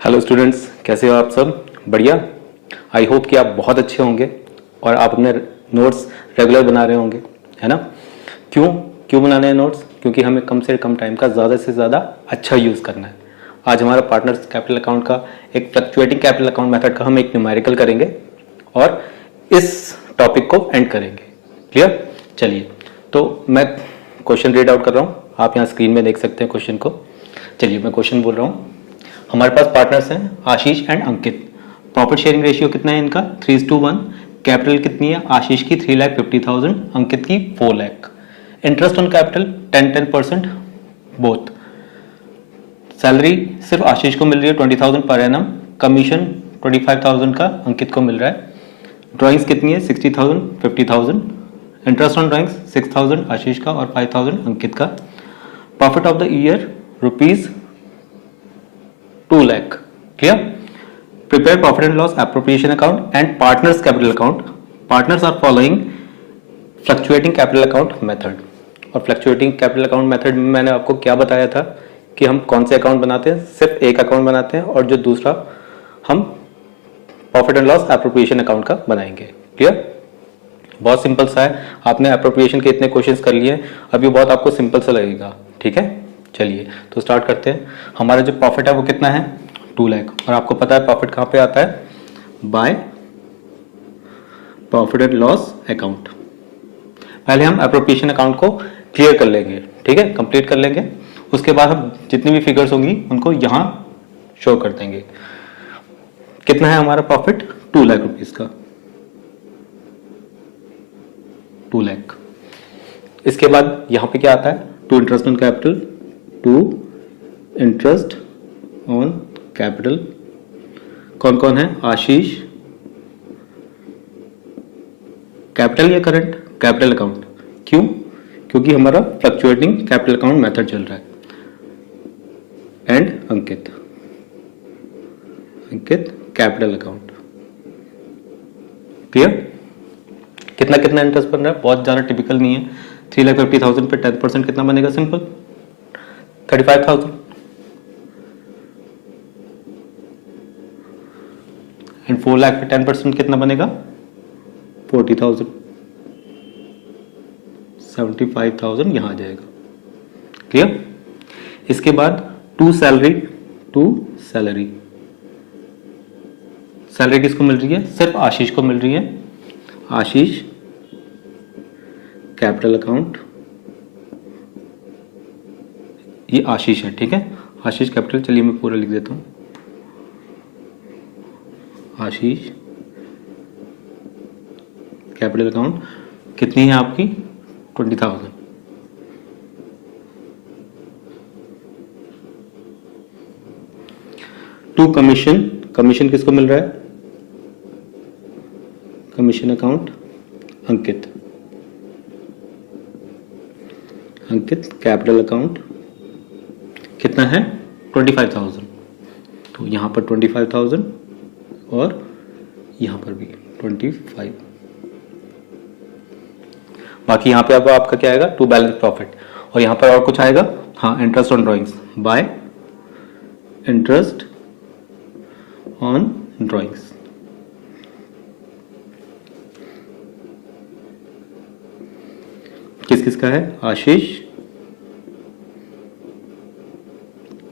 Hello students, कैसे हो आप सब? बढ़िया। आई होप कि आप बहुत अच्छे होंगे और आप अपने नोट्स रेगुलर बना रहे होंगे, है ना? क्यों क्यों बनाने हैं नोट्स? क्योंकि हमें कम से कम टाइम का ज़्यादा से ज़्यादा अच्छा यूज़ करना है। आज हमारा पार्टनर्स कैपिटल अकाउंट का एक फ्लक्चुएटिंग कैपिटल अकाउंट मेथड का हम एक न्यूमेरिकल करेंगे और इस टॉपिक को एंड करेंगे। क्लियर? चलिए, तो मैं क्वेश्चन रीड आउट कर रहा हूँ, आप यहाँ स्क्रीन में देख सकते हैं क्वेश्चन को। चलिए, मैं क्वेश्चन बोल रहा हूँ। हमारे पास पार्टनर्स हैं Ashish and Ankit. Profit sharing ratio कितना है इनका? 3:1। कैपिटल कितनी है? आशीष की 3,50,000, अंकित की 4 lakh. Interest on capital 10% both. Salary सिर्फ आशीष को मिल रही है 20,000 पर एनम। कमीशन 25,000 का अंकित को मिल रहा है। ड्राइंग्स कितनी है? 60,000, 50,000। इंटरेस्ट ऑन ड्राइंग्स 6,000 आशीष का और 5,000 अंकित का। Profit of the year rupees 2 lakh. Clear? Prepare profit and loss appropriation account and partners capital account. Partners are following fluctuating capital account method. और फ्लक्चुएटिंग कैपिटल अकाउंट मेथड में मैंने आपको क्या बताया था कि हम कौन से अकाउंट बनाते हैं? सिर्फ एक अकाउंट बनाते हैं और जो दूसरा हम profit and loss appropriation account का बनाएंगे। क्लियर? बहुत सिंपल सा है। आपने एप्रोप्रिएशन के इतने क्वेश्चंस कर लिए, अब ये बहुत आपको सिंपल सा लगेगा। ठीक है, चलिए तो स्टार्ट करते हैं। हमारा जो प्रॉफिट है वो कितना है? 2 लाख। और आपको पता है प्रॉफिट कहाँ पे आता है? By profit and loss account. पहले हम एप्रोप्रिएशन अकाउंट को क्लियर कर लेंगे, ठीक है, कंप्लीट कर लेंगे। उसके बाद हम जितनी भी फिगर्स होंगी उनको यहां शो कर देंगे। कितना है हमारा प्रॉफिट? 2 लाख रुपीज का। 2 लाख। इसके बाद यहां पे क्या आता है? To interest on capital, to interest on capital. कौन कौन है? आशीष। कैपिटल या करंट? Capital account. क्यों? क्योंकि हमारा फ्लक्चुएटिंग कैपिटल अकाउंट मेथड चल रहा है। And Ankit. Ankit capital account. Clear? कितना कितना इंटरेस्ट बन रहा है? बहुत ज्यादा टिपिकल नहीं है। 3,50,000 पे 10% कितना बनेगा? सिंपल 35,000। एंड 4 लाख पे 10% कितना बनेगा? 40,000। 75,000 यहां आ जाएगा। क्लियर? इसके बाद to salary. To salary. Salary किसको मिल रही है? सिर्फ आशीष को मिल रही है। Ashish capital account. ये आशीष है, ठीक है, आशीष कैपिटल। चलिए मैं पूरा लिख देता हूं। आशीष कैपिटल अकाउंट कितनी है आपकी? 20,000। To commission. कमीशन किसको मिल रहा है? कमीशन अकाउंट अंकित। अंकित कैपिटल अकाउंट कितना है? 25,000। तो यहां पर 25,000 और यहां पर भी 25। बाकी यहां पे अब आपका क्या आएगा? To balance profit. और यहां पर और कुछ आएगा? हाँ, interest on drawings. By interest on drawings. किस किस का है? Ashish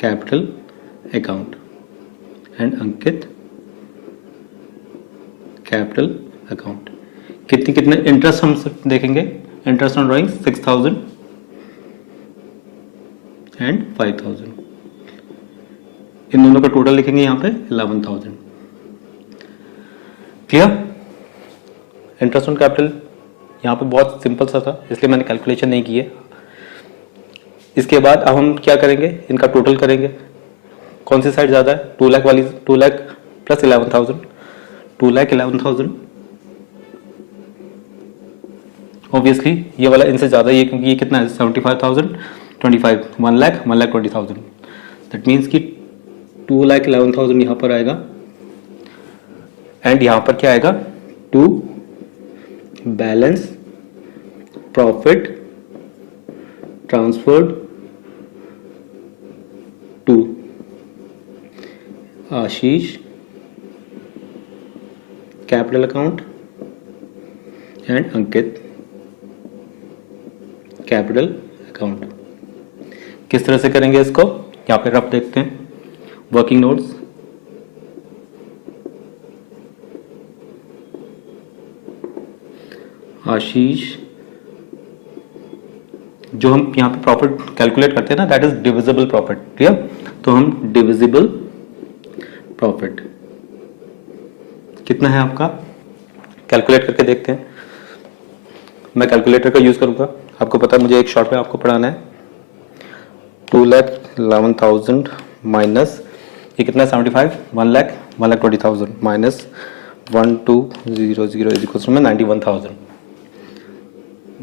capital account and Ankit capital account. कितनी कितने इंटरेस्ट हम देखेंगे? Interest on drawing 6,000 and 5,000। इन दोनों का टोटल लिखेंगे यहां पे 11,000। क्लियर? इंटरेस्ट ऑन कैपिटल यहां पे बहुत सिंपल सा था, इसलिए मैंने कैलकुलेशन नहीं की है। इसके बाद अब हम क्या करेंगे? इनका टोटल करेंगे। कौन सी साइड ज्यादा है? 2 लाख वाली। 2 लाख प्लस 11,000। 2 लाख 11,000। ऑब्वियसली ये वाला इनसे ज्यादा ही है, क्योंकि ये कितना है? 75,000, 25, 1 लाख, 1,20,000। दैट मीन्स कि 2,11,000 यहां पर आएगा। एंड यहां पर क्या आएगा? To balance profit transferred to Ashish capital account and Ankit capital account. किस तरह से करेंगे इसको, यहाँ पे रफ देखते हैं। वर्किंग नोट्स, आशीष, जो हम यहाँ पे प्रॉफिट कैलकुलेट करते हैं ना, दैट इज डिविजिबल प्रॉफिट, ठीक है। तो हम डिविजिबल प्रॉफिट कितना है आपका कैलकुलेट करके देखते हैं। मैं कैलकुलेटर का यूज करूंगा, आपको पता है मुझे एक शॉर्ट में आपको पढ़ाना है। 2,11,000 माइनस ये कितना है 75, 1,20,000 माइनस 1200 इज इक्वल टू 91,000,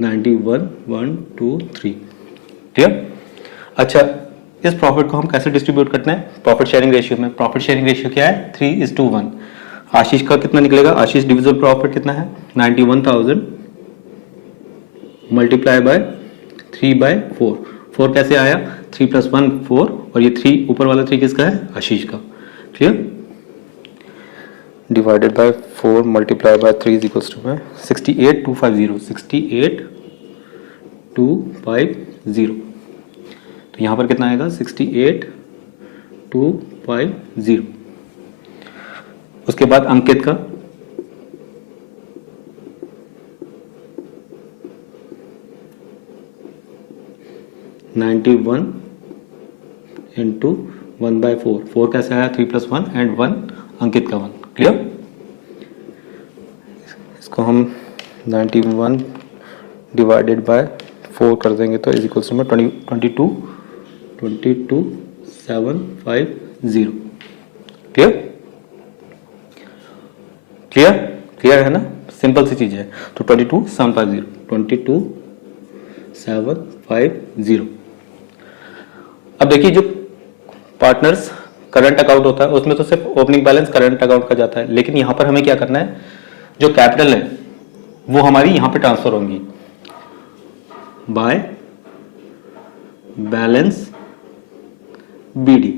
91,123, ठीक है। अच्छा, इस प्रॉफिट को हम कैसे डिस्ट्रीब्यूट करते हैं प्रॉफिट शेयरिंग रेशियो में। प्रॉफिट शेयरिंग रेशियो क्या है 3:1। आशीष का कितना निकलेगा, आशीष डिविजिबल प्रॉफिट कितना है 91,000 मल्टीप्लाई बाय 3/4। 4 कैसे आया, 3 + 1 4, और ये 3 ऊपर वाला 3 किसका है, आशीष का, clear. Divided by 4 multiply by 3 is equals to 68,250, 68,250। तो यहाँ पर कितना आएगा 68,250। उसके बाद अंकित का 91 इंटू 1/4, 4 कैसे आया 3 + 1 एंड 1 अंकित का 1, क्लियर। इसको हम 91 डिवाइडेड बाय 4 कर देंगे तो is equals to 22,750, clear. Clear clear है ना, सिंपल सी चीज है। तो 22,750, 22,750। अब देखिए जो पार्टनर्स करंट अकाउंट होता है उसमें तो सिर्फ ओपनिंग बैलेंस करंट अकाउंट का जाता है, लेकिन यहां पर हमें क्या करना है, जो कैपिटल है वो हमारी यहां पे ट्रांसफर होंगी बाय बैलेंस बीडी।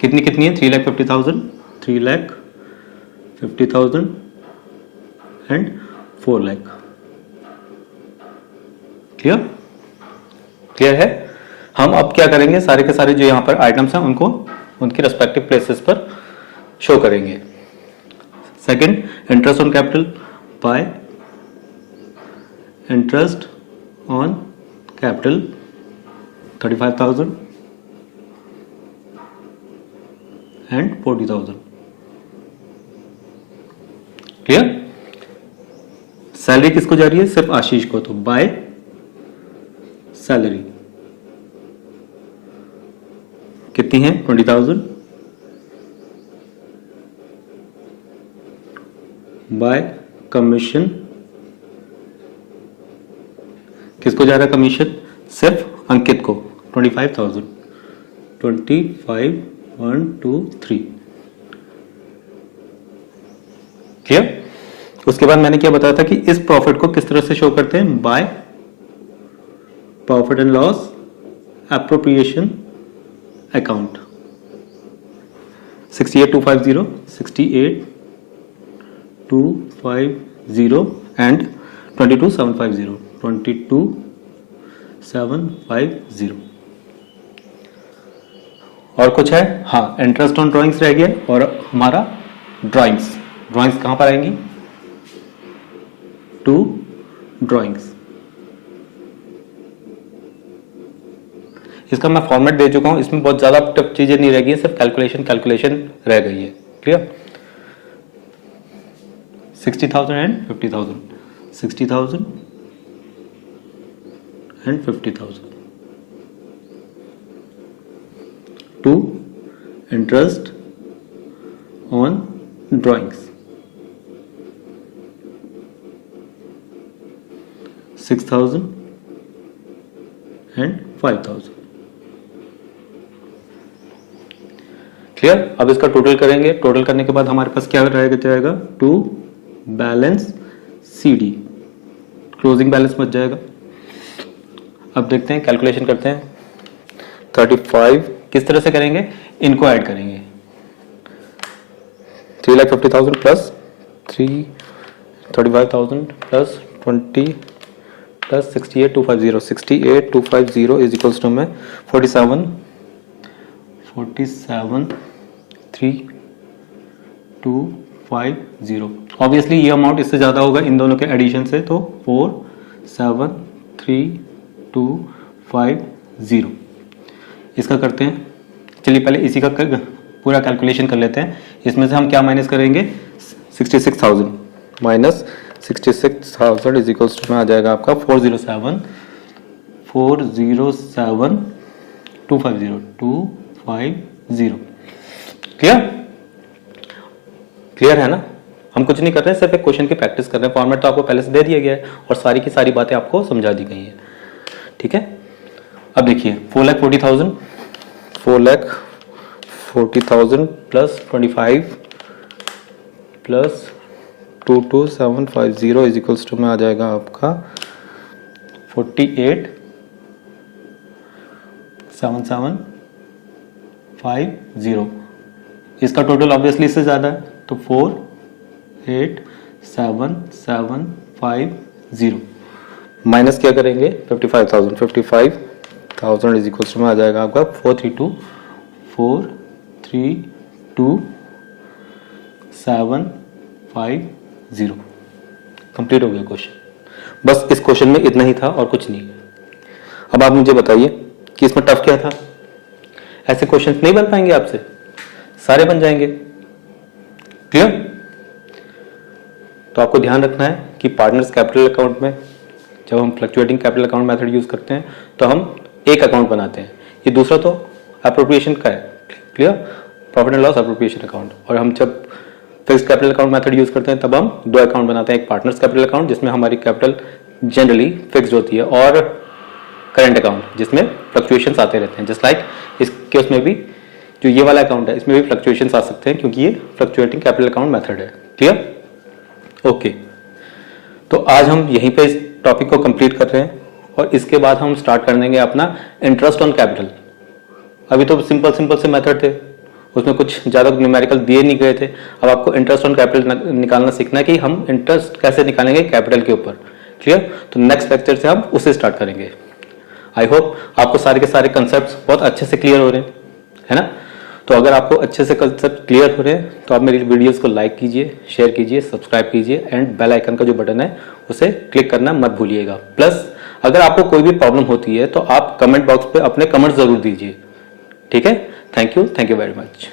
कितनी कितनी है 3,50,000, 3,50,000 एंड 4 लाख। क्लियर क्लियर है। हम अब क्या करेंगे, सारे के सारे जो यहाँ पर आइटम्स हैं उनको उनकी रेस्पेक्टिव प्लेसेस पर शो करेंगे। Second, interest on capital by interest on capital 35,000 and 40,000। Clear. Salary किसको जा रही है, सिर्फ आशीष को, तो बाय सैलरी कितनी है 20,000 बाय कमीशन किसको जा रहा है कमीशन, सिर्फ अंकित को 25,000, 25 1 2 3। क्लियर। उसके बाद मैंने क्या बताया था कि इस प्रॉफिट को किस तरह से शो करते हैं, by profit and loss appropriation account. 68,250, 68,250 and 22,750, 22,750। और कुछ है, हाँ इंटरेस्ट ऑन ड्राइंग्स रह गया, और हमारा ड्राइंग्स कहां पर आएंगी, 2 ड्राइंग्स। इसका मैं फॉर्मेट दे चुका हूं, इसमें बहुत ज्यादा टफ चीजें नहीं रह गई, सिर्फ कैलकुलेशन रह गई है। Clear. 60,000 and 50,000, 60,000 and 50,000। 2 interest on drawings, 6,000 and 5,000। Clear. अब इसका टोटल करेंगे, टोटल करने के बाद हमारे पास क्या रहेगा जाएगा, 2 बैलेंस CD, क्लोजिंग बैलेंस बच जाएगा। अब देखते हैं, कैलकुलेशन करते हैं। 35 किस तरह से करेंगे, इनको ऐड करेंगे, 3,50,000 plus 35,000 plus 20 plus 68,250 68,250 is equals to में 47,3,250। ऑब्वियसली ये अमाउंट इससे ज़्यादा होगा इन दोनों के एडिशन से, तो 47,3,250। इसका करते हैं, चलिए पहले इसी का पूरा कैलकुलेशन कर लेते हैं। इसमें से हम क्या माइनस करेंगे, 66,000 माइनस 66,000 इज इक्वल्स टू में आ जाएगा आपका 407,250 क्लियर? क्लियर है ना? हम कुछ नहीं कर रहे हैं, सिर्फ एक क्वेश्चन की प्रैक्टिस कर रहे हैं। फॉर्मेट तो आपको पहले से दे दिया गया है और सारी की सारी बातें आपको समझा दी गई हैं, ठीक है? अब देखिए 4,40,000 plus 25 plus 22,750 is equals to में आ जाएगा आपका 48,750। इसका टोटल ऑब्वियसली इससे ज़्यादा है, तो 48,750 माइनस क्या करेंगे 55,000 इज इक्वल्स टू में आ जाएगा आपका 432,750। कंप्लीट हो गया क्वेश्चन। बस इस क्वेश्चन में इतना ही था और कुछ नहीं। अब आप मुझे बताइए कि इसमें टफ क्या था? ऐसे क्वेश्चंस नहीं बन पाएंगे आपसे, सारे बन जाएंगे। क्लियर? तो आपको ध्यान रखना है कि पार्टनर्स कैपिटल अकाउंट में जब हम fluctuating capital account method use करते हैं तो हम एक अकाउंट बनाते हैं। ये दूसरा तो अप्रोप्रिएशन का है, clear? Profit and loss appropriation account. और हम जब fixed capital account method use करते हैं तब हम दो अकाउंट बनाते हैं, एक पार्टनर्स कैपिटल अकाउंट जिसमें हमारी कैपिटल जनरली फिक्स्ड होती है, और करंट अकाउंट जिसमें फ्लक्चुएशंस आते रहते हैं। जस्ट लाइक इस केस में भी जो ये वाला अकाउंट है इसमें भी फ्लक्चुएशंस आ सकते हैं क्योंकि ये फ्लक्चुएटिंग कैपिटल अकाउंट मेथड है। क्लियर? ओके, तो आज हम यहीं पे इस टॉपिक को कंप्लीट कर रहे हैं और इसके बाद हम स्टार्ट कर देंगे अपना इंटरेस्ट ऑन कैपिटल। अभी तो सिंपल से मेथड थे, उसमें कुछ ज़्यादा न्यूमेरिकल दिए नहीं गए थे। अब आपको इंटरेस्ट ऑन कैपिटल निकालना सीखना है कि हम इंटरेस्ट कैसे निकालेंगे कैपिटल के ऊपर। क्लियर? तो नेक्स्ट लेक्चर से हम उसे स्टार्ट करेंगे। आई होप आपको सारे के सारे कंसेप्ट बहुत अच्छे से क्लियर हो रहे हैं, है ना? तो अगर आपको अच्छे से कंसेप्ट क्लियर हो रहे हैं तो आप मेरी वीडियोस को लाइक कीजिए, शेयर कीजिए, सब्सक्राइब कीजिए एंड बेल आइकन का जो बटन है उसे क्लिक करना मत भूलिएगा। प्लस अगर आपको कोई भी प्रॉब्लम होती है तो आप कमेंट बॉक्स पे अपने कमेंट जरूर दीजिए, ठीक है? Thank you very much.